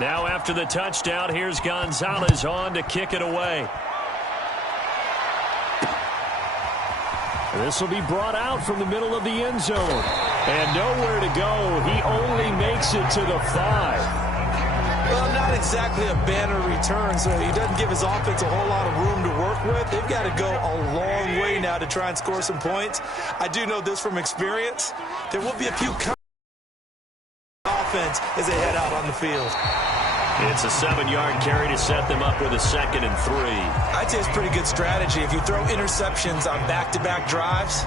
Now after the touchdown, here's Gonzalez on to kick it away. This will be brought out from the middle of the end zone. And nowhere to go. He only makes it to the 5. Well, not exactly a banner return, so he doesn't give his offense a whole lot of room to work with. They've got to go a long way now to try and score some points. I do know this from experience. There will be a few offense as they head out on the field. It's a 7-yard carry to set them up with a 2nd and 3. I'd say it's pretty good strategy. If you throw interceptions on back-to-back drives,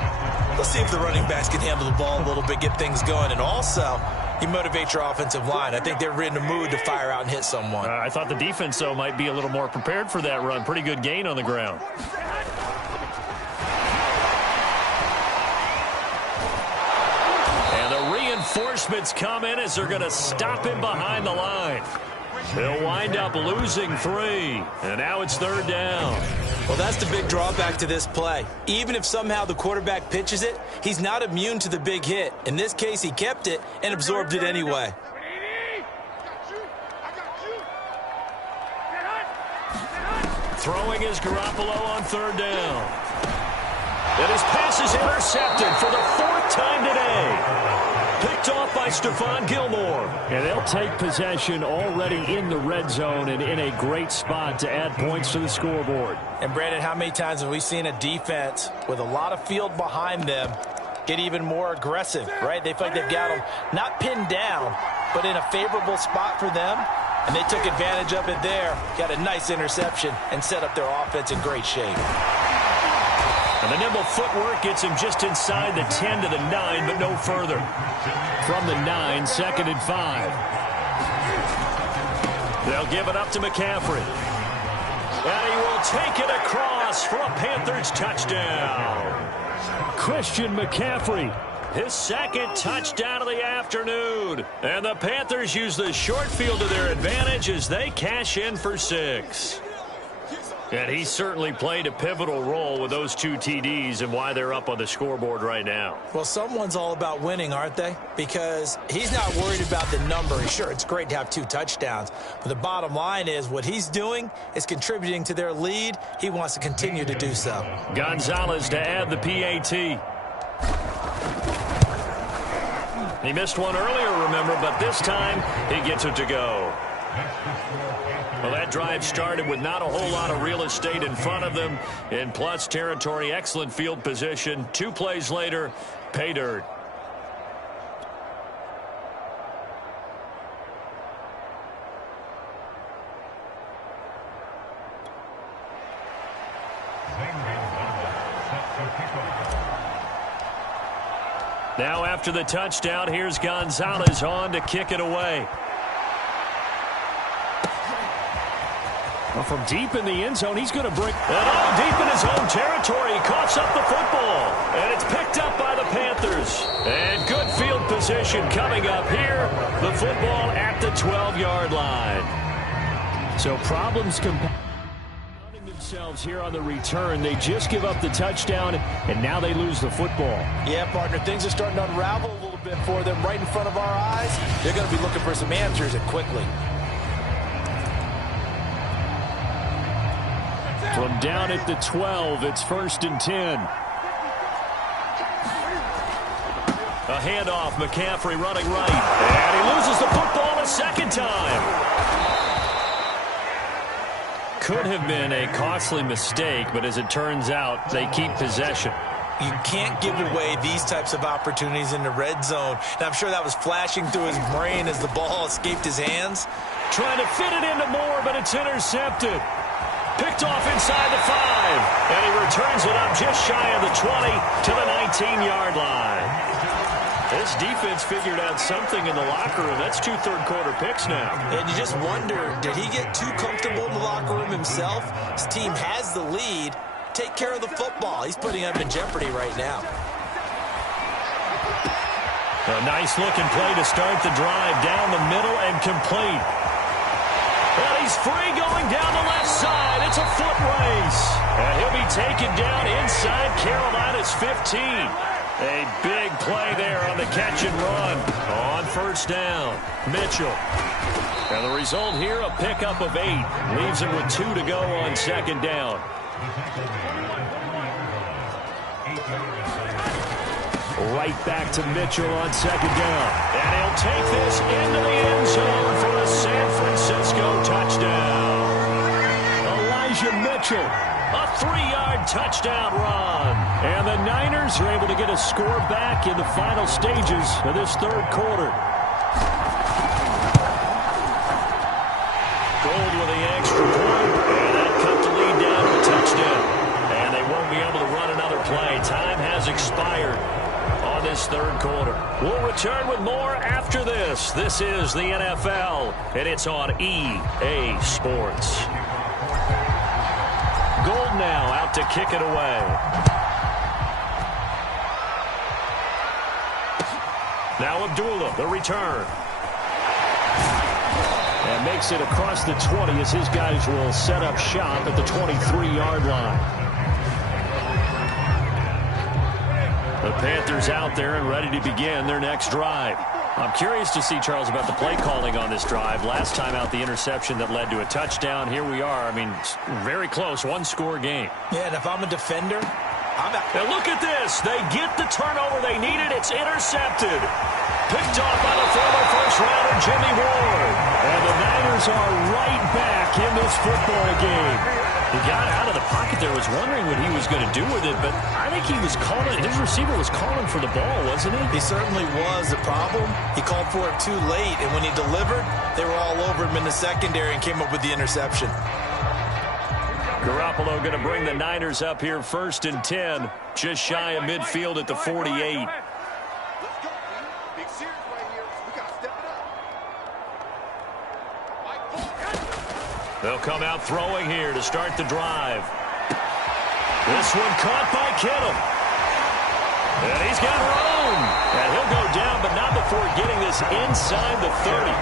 let's see if the running backs can handle the ball a little bit, get things going. And also, you motivate your offensive line. I think they're in the mood to fire out and hit someone. I thought the defense, though, might be a little more prepared for that run. Pretty good gain on the ground. And the reinforcements come in as they're going to stop him behind the line. They'll wind up losing 3. And now it's 3rd down. Well, that's the big drawback to this play. Even if somehow the quarterback pitches it, he's not immune to the big hit. In this case, he kept it and absorbed it anyway. Throwing is Garoppolo on 3rd down. And his pass is intercepted for the 4th time today. Picked off by Stephon Gilmore. And they'll take possession already in the red zone and in a great spot to add points to the scoreboard. And, Brandon, how many times have we seen a defense with a lot of field behind them get even more aggressive, right? They feel like they've got them not pinned down, but in a favorable spot for them. And they took advantage of it there. Got a nice interception and set up their offense in great shape. And the nimble footwork gets him just inside the 10 to the 9, but no further. From the 9, 2nd and 5. They'll give it up to McCaffrey. And he will take it across for a Panthers touchdown. Christian McCaffrey. His 2nd touchdown of the afternoon. And the Panthers use the short field to their advantage as they cash in for 6. And he certainly played a pivotal role with those 2 TDs and why they're up on the scoreboard right now. Well, someone's all about winning, aren't they? Because he's not worried about the number. Sure, it's great to have 2 touchdowns. But the bottom line is what he's doing is contributing to their lead. He wants to continue to do so. Gonzalez to add the PAT. He missed one earlier, remember, but this time he gets it to go. Well, that drive started with not a whole lot of real estate in front of them. In plus territory, excellent field position. 2 plays later, pay dirt. Now after the touchdown, here's Gonzalez on to kick it away. Well, from deep in the end zone, he's going to bring... And deep in his own territory, he coughs up the football. And it's picked up by the Panthers. And good field position coming up here. The football at the 12-yard line. So problems compounding themselves here on the return. They just give up the touchdown, and now they lose the football. Yeah, partner, things are starting to unravel a little bit for them right in front of our eyes. They're going to be looking for some answers, and quickly. From down at the 12, it's 1st and 10. A handoff, McCaffrey running right. And he loses the football a 2nd time. Could have been a costly mistake, but as it turns out, they keep possession. You can't give away these types of opportunities in the red zone. And I'm sure that was flashing through his brain as the ball escaped his hands. Trying to fit it into Moore, but it's intercepted. Picked off inside the 5. And he returns it up just shy of the 20 to the 19-yard line. This defense figured out something in the locker room. That's 2 third-quarter picks now. And you just wonder, did he get too comfortable in the locker room himself? His team has the lead. Take care of the football. He's putting them in jeopardy right now. A nice-looking play to start the drive down the middle and complete. And he's free going down the left side. It's a foot race. And he'll be taken down inside Carolina's 15. A big play there on the catch and run. On first down, Mitchell. And the result here, a pickup of 8. Leaves him with 2 to go on second down. Right back to Mitchell on second down. And he'll take this into the end zone for a San Francisco touchdown. Elijah Mitchell, a 3-yard touchdown run. And the Niners are able to get a score back in the final stages of this third quarter. Gold with the extra point, and that cut the lead down to a touchdown. And they won't be able to run another play. Time has expired on this third quarter. We'll return with more after this. This is the NFL, and it's on EA Sports. Gold now out to kick it away. Now Abdullah, the return. And makes it across the 20 as his guys will set up shop at the 23-yard line. The Panthers out there and ready to begin their next drive. I'm curious to see, Charles, about the play calling on this drive. Last time out, the interception that led to a touchdown. Here we are. I mean, very close, one-score game. Yeah, and if I'm a defender, I'm out. Now look at this. They get the turnover they needed. It's intercepted. Picked off by the former first-rounder, Jimmy Ward. And the Niners are right back in this football game. He got out of the pocket there, was wondering what he was going to do with it, but I think he was calling, his receiver was calling for the ball, wasn't he? He certainly was. The problem, he called for it too late, and when he delivered, they were all over him in the secondary and came up with the interception. Garoppolo going to bring the Niners up here 1st and 10, just shy of midfield at the 48. They'll come out throwing here to start the drive. This one caught by Kittle. And he's got room. And he'll go down, but not before getting this inside the 30.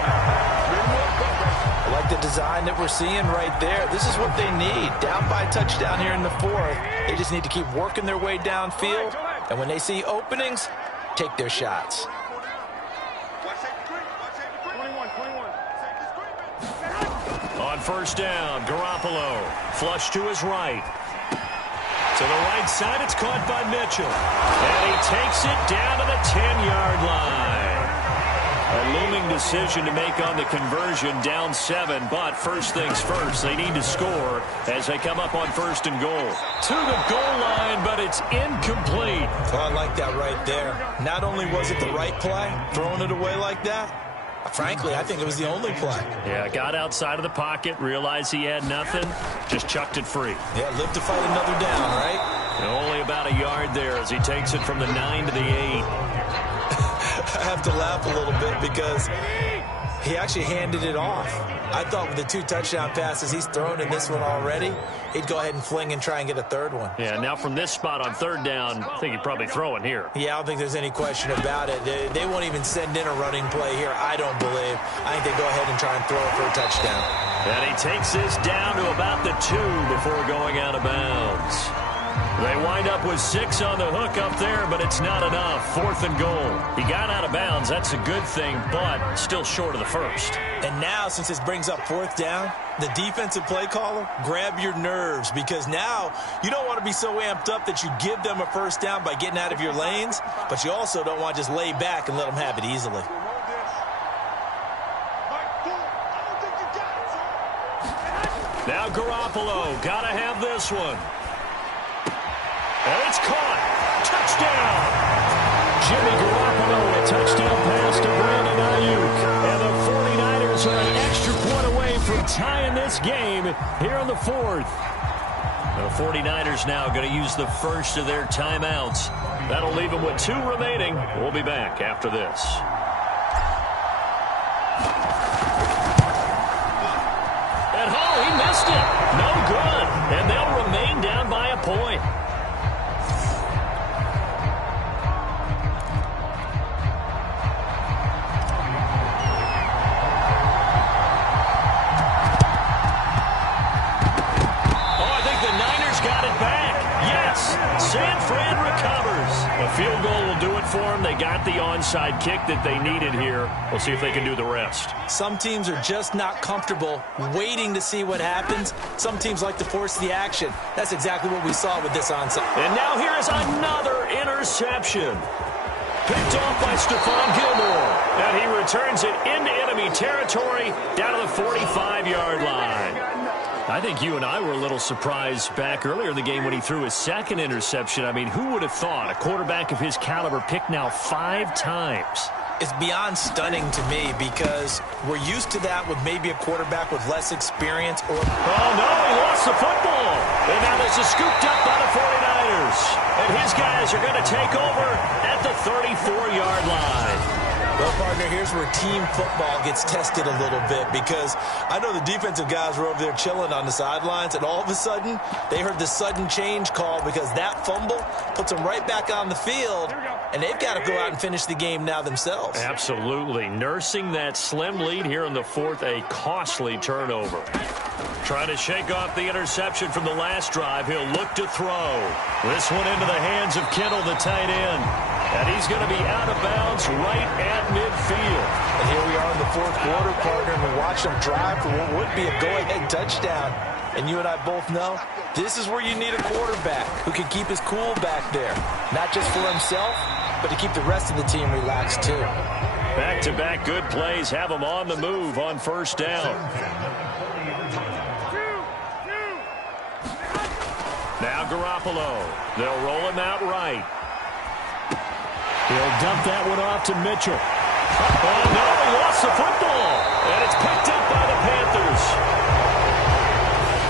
I like the design that we're seeing right there. This is what they need. Down by a touchdown here in the 4th. They just need to keep working their way downfield. And when they see openings, take their shots. On first down, Garoppolo. Flush to his right. To the right side, it's caught by Mitchell. And he takes it down to the 10-yard line. A looming decision to make on the conversion, down 7. But first things first, they need to score as they come up on 1st and goal. To the goal line, but it's incomplete. Oh, I like that right there. Not only was it the right play, throwing it away like that, frankly, I think it was the only play. Yeah, got outside of the pocket, realized he had nothing, just chucked it free. Yeah, live to fight another down, right? And only about a yard there as he takes it from the 9 to the 8. I have to laugh a little bit because he actually handed it off. I thought with the 2 touchdown passes he's thrown in this one already, he'd go ahead and fling and try and get a 3rd one. Yeah, now from this spot on 3rd down, I think he'd probably throw it here. Yeah, I don't think there's any question about it. They won't even send in a running play here, I don't believe. I think they go ahead and try and throw it for a touchdown. And he takes this down to about the 2 before going out of bounds. They wind up with 6 on the hook up there, but it's not enough. 4th and goal. He got out of bounds. That's a good thing, but still short of the 1st. And now, since this brings up 4th down, the defensive play caller, grab your nerves, because now you don't want to be so amped up that you give them a 1st down by getting out of your lanes, but you also don't want to just lay back and let them have it easily. Now Garoppolo, gotta have this one. And it's caught. Touchdown. Jimmy Garoppolo, a touchdown pass to Brandon Ayuk. And the 49ers are an extra point away from tying this game here in the 4th. The 49ers now going to use the first of their timeouts. That'll leave them with 2 remaining. We'll be back after this. And he missed it. No good. And they'll remain down by a point. San Fran recovers. A field goal for them. They got the onside kick that they needed here. We'll see if they can do the rest. Some teams are just not comfortable waiting to see what happens. Some teams like to force the action. That's exactly what we saw with this onside. And now here is another interception. Picked off by Stephon Gilmore. And he returns it into enemy territory down to the 45-yard line. I think you and I were a little surprised back earlier in the game when he threw his second interception. I mean, who would have thought a quarterback of his caliber picked now 5 times? It's beyond stunning to me because we're used to that with maybe a quarterback with less experience or... Oh, no, he lost the football. And now this is scooped up by the 49ers. And his guys are going to take over at the 34-yard line. Well, partner, here's where team football gets tested a little bit because I know the defensive guys were over there chilling on the sidelines, and all of a sudden, they heard the sudden change call because that fumble puts them right back on the field, and they've got to go out and finish the game now themselves. Absolutely. Nursing that slim lead here in the fourth, a costly turnover. Trying to shake off the interception from the last drive. He'll look to throw. This one into the hands of Kittle, the tight end. And he's going to be out of bounds right at midfield. And here we are in the fourth quarter, partner, and we watch them drive for what would be a go-ahead touchdown. And you and I both know this is where you need a quarterback who can keep his cool back there. Not just for himself, but to keep the rest of the team relaxed too. Back-to-back good plays have them on the move on first down. Now Garoppolo. They'll roll him out right. He'll dump that one off to Mitchell. Oh, no, he lost the football. And it's picked up by the Panthers.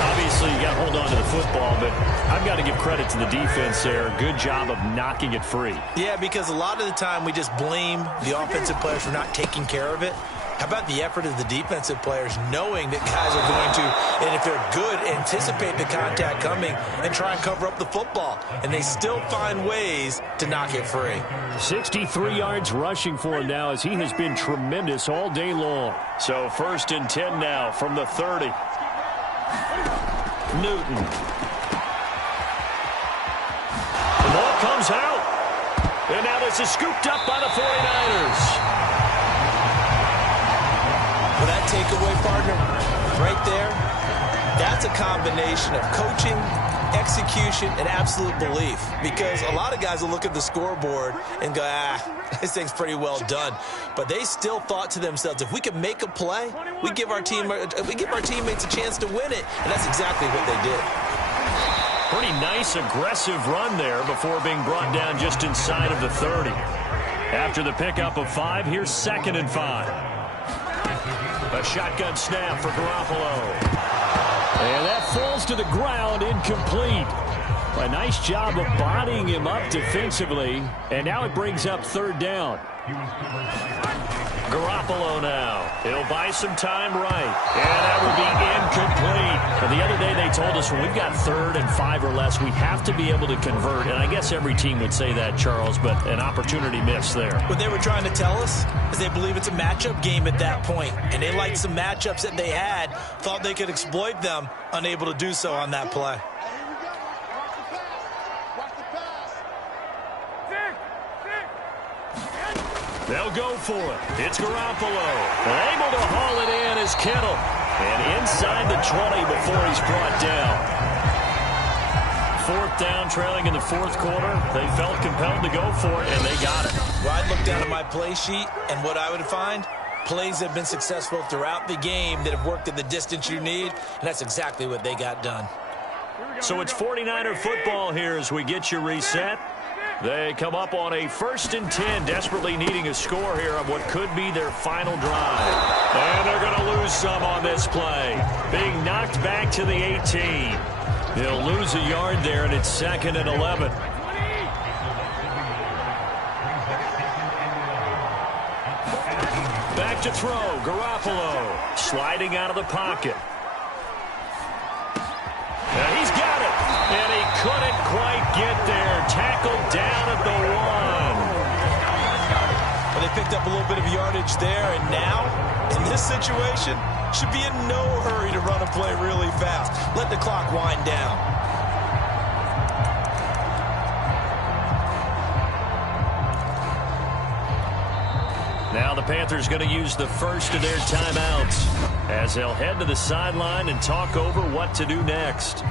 Obviously, you got to hold on to the football, but I've got to give credit to the defense there. Good job of knocking it free. Yeah, because a lot of the time we just blame the offensive players for not taking care of it. How about the effort of the defensive players knowing that guys are going to, and if they're good, anticipate the contact coming and try and cover up the football. And they still find ways to knock it free. 63 yards rushing for him now as he has been tremendous all day long. So 1st and 10 now from the 30. Newton. The ball comes out. And now this is scooped up by the 49ers. Well, that takeaway, partner, right there, that's a combination of coaching, execution, and absolute belief. Because a lot of guys will look at the scoreboard and go, this thing's pretty well done. But they still thought to themselves, if we can make a play, we give our teammates a chance to win it. And that's exactly what they did. Pretty nice, aggressive run there before being brought down just inside of the 30. After the pickup of 5, here's 2nd and 5. A shotgun snap for Garoppolo. And that falls to the ground, incomplete. A nice job of bodying him up defensively. And now it brings up 3rd down. Garoppolo now. He'll buy some time right. And that would be incomplete. And the other day they told us when we've got 3rd and 5 or less, we have to be able to convert. And I guess every team would say that, Charles, but an opportunity missed there. What they were trying to tell us is they believe it's a matchup game at that point. And they liked some matchups that they had, thought they could exploit them, unable to do so on that play. They'll go for it. It's Garoppolo. Able to haul it in is Kittle. And inside the 20 before he's brought down. 4th down, trailing in the 4th quarter. They felt compelled to go for it, and they got it. Well, I'd look down at my play sheet, and what I would find, plays that have been successful throughout the game that have worked at the distance you need, and that's exactly what they got done. So it's 49er football here as we get you reset. They come up on a 1st and 10, desperately needing a score here on what could be their final drive. And they're going to lose some on this play. Being knocked back to the 18. They'll lose a yard there, and it's 2nd and 11. Back to throw, Garoppolo. Sliding out of the pocket. And he's got it. And he couldn't quite get there. Tackled down at the 1. Well, they picked up a little bit of yardage there, and now, in this situation, should be in no hurry to run a play really fast. Let the clock wind down. Now the Panthers going to use the first of their timeouts as they'll head to the sideline and talk over what to do next.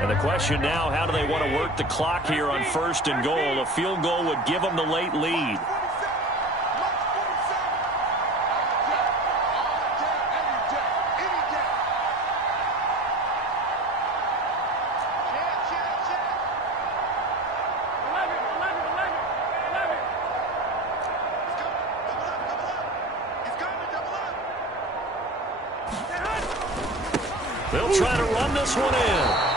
And the question now, how do they want to work the clock here on 1st and goal? A field goal would give them the late lead. They'll try to run this one in.